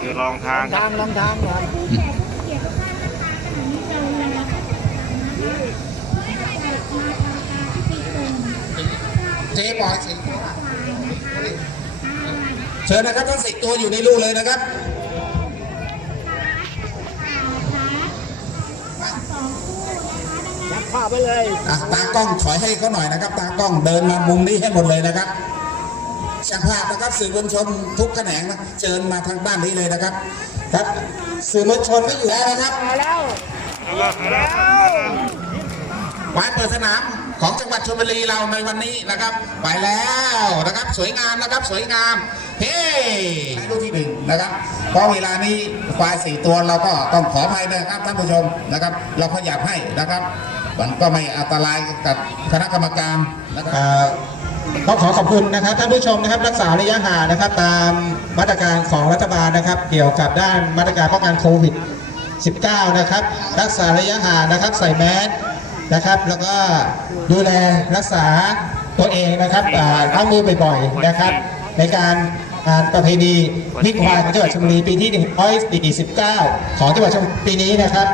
คือลองทางคทารับงลำทางก่อนเจ๊บอยสิเชิญนะครับทั้งสิบตัวอยู่ในรูเลยนะครับจับผ้าไปเลยอะตากล้องถอยให้เขาหน่อยนะครับ ตากล้องเดินมามุมนี้ให้หมดเลยนะครับ ช่างภาพนะครับสื่อมวลชนทุกแขนงนะเชิญมาทางด้านนี้เลยนะครับ ครับ สื่อมวลชนไม่อยู่แล้วนะครับมาแล้วแล้วหวายเปิดสนามของจังหวัดชลบุรีเราในวันนี้นะครับ ไปแล้วนะครับสวยงามนะครับสวยงามเฮ้ลูกที่หนึ่งนะครับเพราะเวลานี้ควายสี่ตัวเราก็ต้องขออภัยนะครับท่านผู้ชมนะครับ เราขยับให้นะครับมันก็ไม่อันตรายกับคณะกรรมการนะครับ ก็ขอขอบคุณนะครับท่านผู้ชมนะครับรักษาระยะห่างนะครับ ตามมาตรการของรัฐบาลนะครับ เกี่ยวกับด้านมาตรการป้องกันโควิด 19 นะครับ รักษาระยะห่างนะครับใส่แมสนะครับ แล้วก็ดูแลรักษาตัวเองนะครับอ่าล้างมือบ่อยๆนะครับ ในการงานประเพณีวิ่งควายของจังหวัดชลบุรีปีที่ 149 ของจังหวัดชลบุรีปีนี้นะครับ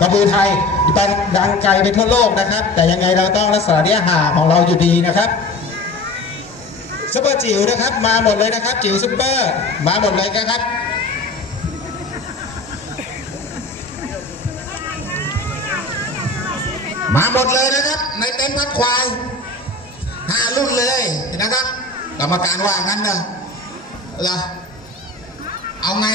กระบือไทยดังไกลไปทั่วโลกนะครับ แต่ยังไงเราต้องรักษาระยะห่างของเราอยู่ดีนะครับ ซุปเปอร์จิ๋วนะครับ มาหมดเลยนะครับ จิ๋วซุปเปอร์มาหมดเลยนะครับมาหมดเลยนะครับ ในเต็นท์พักควายห้ารุ่นเลยนะครับกรรมการว่างั้นนะเหรอเอาไง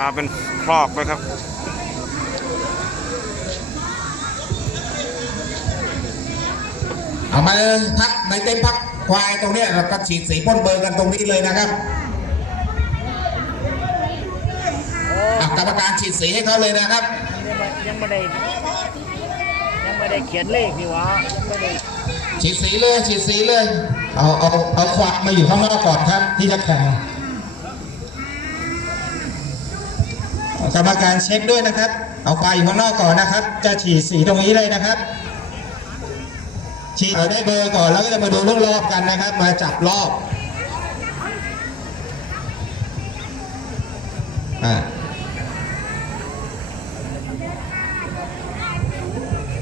มาเป็นครอกไปครับเอามาเลยพักในเต็นท์พักควายตรงเนี้ยเราก็ฉีดสีพ่นเบอร์กันตรงนี้เลยนะครับอะกรรมการฉีดสีให้เขาเลยนะครับ ยังไม่ได้ยังไม่ได้เขียนเลขนี่หวะยังไม่ได้ฉีดสีเลยฉีดสีเลย เอาเอาเอาควายมาอยู่ข้างนอกก่อนครับที่จะแข่ง กรรมการเช็คด้วยนะครับ เอาควายอยู่ข้างนอกก่อนนะครับ จะฉีดสีตรงนี้เลยนะครับ ฉีดเอาได้เบอร์ก่อนแล้วก็จะมาดูเรื่องรอบกันนะครับ มาจับรอบอ่า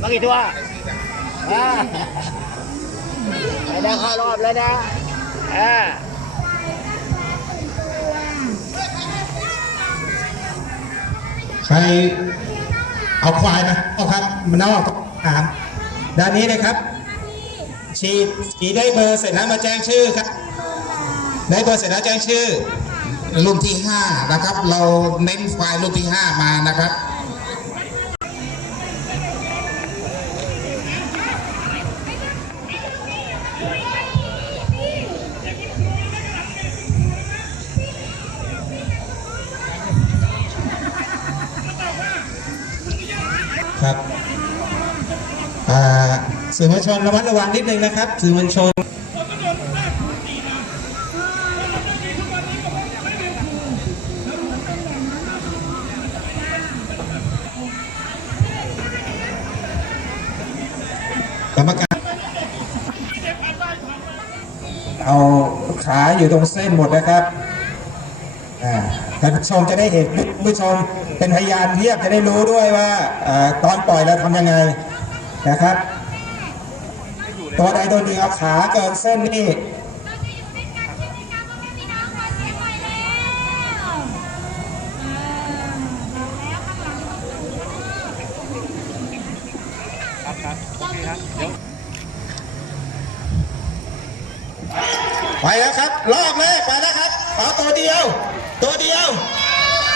มากี่ตัวอ่าไปได้เข้ารอบแล้วนะอ่า ใครเอาควายมาเอาครับมันนอกถามด้านนี้นะครับฉีดฉีดได้เบอร์เสร็จแล้วมาแจ้งชื่อครับ ได้เบอร์เสร็จแล้วแจ้งชื่อ รุ่นที่5นะครับ เราเน้นควายรุ่นที่5มานะครับ ครับอ่าสื่อมวลชนระมัดระวังนิดนึงนะครับ สื่อมวลชนกรรมการเอาขาอยู่ตรงเส้นหมดนะครับ อ่าท่านผู้ชมจะได้เห็นผู้ชมเป็นพยานเทียบจะได้รู้ด้วยว่าอาตอนปล่อยเราทำยังไงนะครับ ตัวใดตัวหนึ่งเอาขาเกินเส้นนี่ไปแล้วครับ รอบแรกไปแล้วครับเอตัวเดียว ตัวเดียว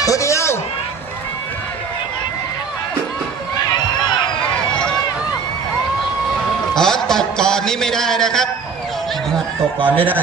ตัวเดียวอ๋อตกก่อนนี่ไม่ได้นะครับ ตกก่อนไม่ได้